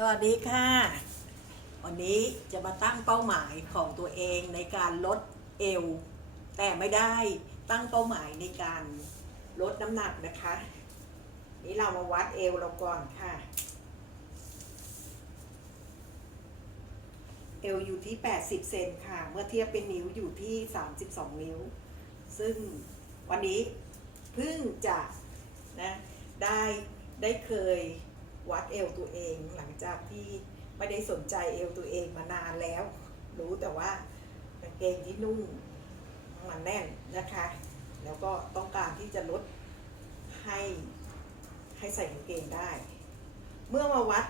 สวัสดีค่ะ วันนี้จะมาตั้งเป้าหมายของตัวเองในการลดเอว แต่ไม่ได้ตั้งเป้าหมายในการลดน้ำหนักนะคะ นี่เรามาวัดเอวเราก่อนค่ะ เอวอยู่ที่ 80 เซนค่ะ เมื่อเทียบเป็นนิ้วอยู่ที่ 32 นิ้ว ซึ่งวันนี้เพิ่งจะนะได้ได้เคย วัดเอวตัวเองหลังจากที่ไม่ได้สนใจเอวตัวเองมานานแล้ว รู้แต่ว่ากางเกงที่นุ่งมันแน่นนะคะ แล้วก็ต้องการที่จะลดให้ให้ใส่กางเกงได้ เมื่อมาวัด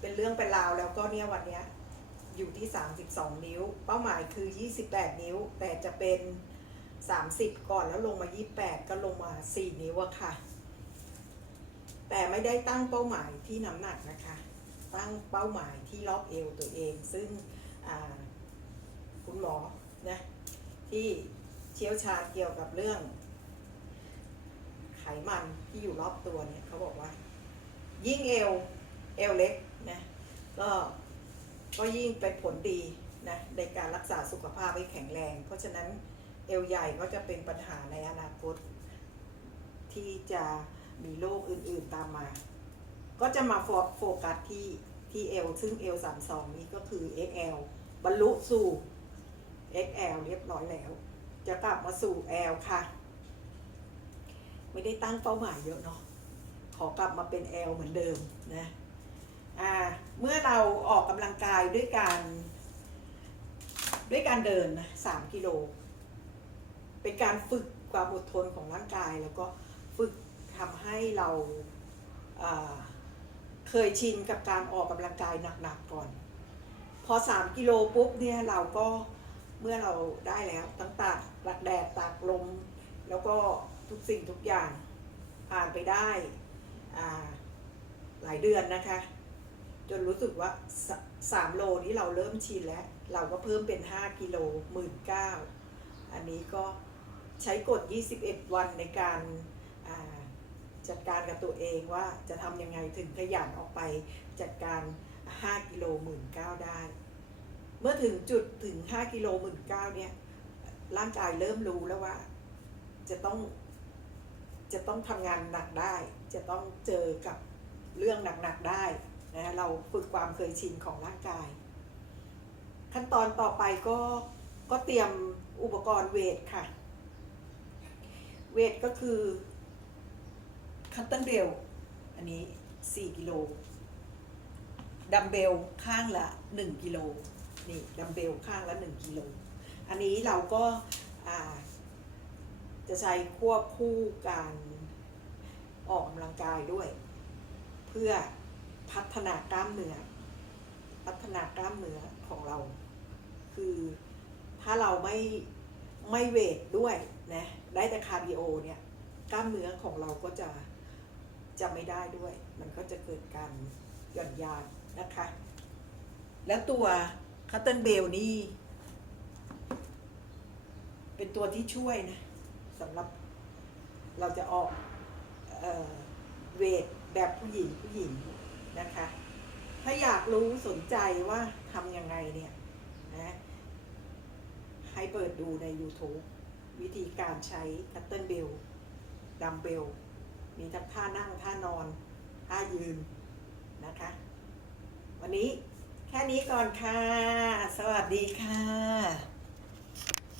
เป็นเรื่องเป็นราวแล้วก็เนี่ยวันเนี้ยอยู่ที่ 32 นิ้ว เป้าหมายคือ 28 นิ้ว แต่จะเป็น 30 ก่อนแล้วลงมา 28 ก็ลงมา 4 นิ้วอะค่ะ แต่ไม่ได้ตั้งเป้าหมายที่น้ำหนักนะคะ ตั้งเป้าหมายที่รอบเอวตัวเอง ซึ่งคุณหมอนะที่เชี่ยวชาญเกี่ยวกับเรื่อง ไขมันที่อยู่รอบตัวเนี่ยเขาบอกว่า ยิ่งเอวเอวเล็กนะก็ก็ยิ่งเป็นผลดีนะในการรักษาสุขภาพให้แข็งแรง เพราะฉะนั้นเอวใหญ่ก็จะเป็นปัญหาในอนาคตที่จะ มีโรคอื่นๆตามมา ก็จะมาโฟกัสที่ที่เอวซึ่งเอว32นี้ก็คือ XL บรรลุสู่ XL เรียบร้อยแล้ว จะกลับมาสู่ L ค่ะ ไม่ได้ตั้งเป้าหมายเยอะเนาะขอกลับมาเป็น L เหมือนเดิมนะอ่าเมื่อเราออกกำลังกายด้วยการ ด้วยการเดินนะสามกิโล เป็นการฝึกความอดทนของร่างกายแล้วก็ ทำให้เราาเคยชินกับการออกกำลังกายหนักๆก่อน พอสามกิโลปุ๊บเนี่ยเราก็เมื่อเราได้แล้วตั้งตากตากแดดตากลม แล้วก็ทุกสิ่งทุกอย่างผ่านไปได้หลายเดือนนะคะ จนรู้สึกว่าสามโลนี้เราเริ่มชินแล้ว เราก็เพิ่มเป็น 5 กิโลหมื่นเก้าอันนี้ก็ใช้กฎ 21 วันในการา จัดการกับตัวเองว่าจะทำยังไงถึงขยันออกไปจัดการ 5 กิโลหมื่นเก้าได้ เมื่อถึงจุดถึง 5 กิโลหมื่นเก้าเนี่ยร่างกายเริ่มรู้แล้วว่า จะต้องจะต้องทำงานหนักได้ จะต้องเจอกับเรื่องหนักๆได้นะเราฝึกความเคยชินของร่างกาย ขั้นตอนต่อไปก็ก็เตรียมอุปกรณ์เวทค่ะ เวทก็คือ คัตเติ้ลเบลอันนี้ 4 กิโลดัมเบลข้างละ 1 กิโลนี่ดัมเบลข้างละ 1 กิโล อันนี้เราก็จะใช้ควบคู่การออกกำลังกายด้วย เพื่อพัฒนากล้ามเนื้อพัฒนากล้ามเนื้อของเรา คือถ้าเราไม่ไม่เวทด้วยนะได้แต่คาร์ดิโอเนี่ยกล้ามเนื้อของเราก็จะ จะไม่ได้ด้วย มันก็จะเกิดการหย่อนยานนะคะ แล้วตัวคัตเติลเบลนี่ เป็นตัวที่ช่วยนะสำหรับเราจะออกเออเวทแบบผู้หญิงผู้หญิงนะคะ ถ้าอยากรู้สนใจว่าทำยังไงเนี่ยนะให้เปิดดูใน YouTube วิธีการใช้คัตเติลเบลดัมเบล มีทั้งท่านั่งท่านอน ท่ายืนนะคะ วันนี้แค่นี้ก่อนค่ะ สวัสดีค่ะ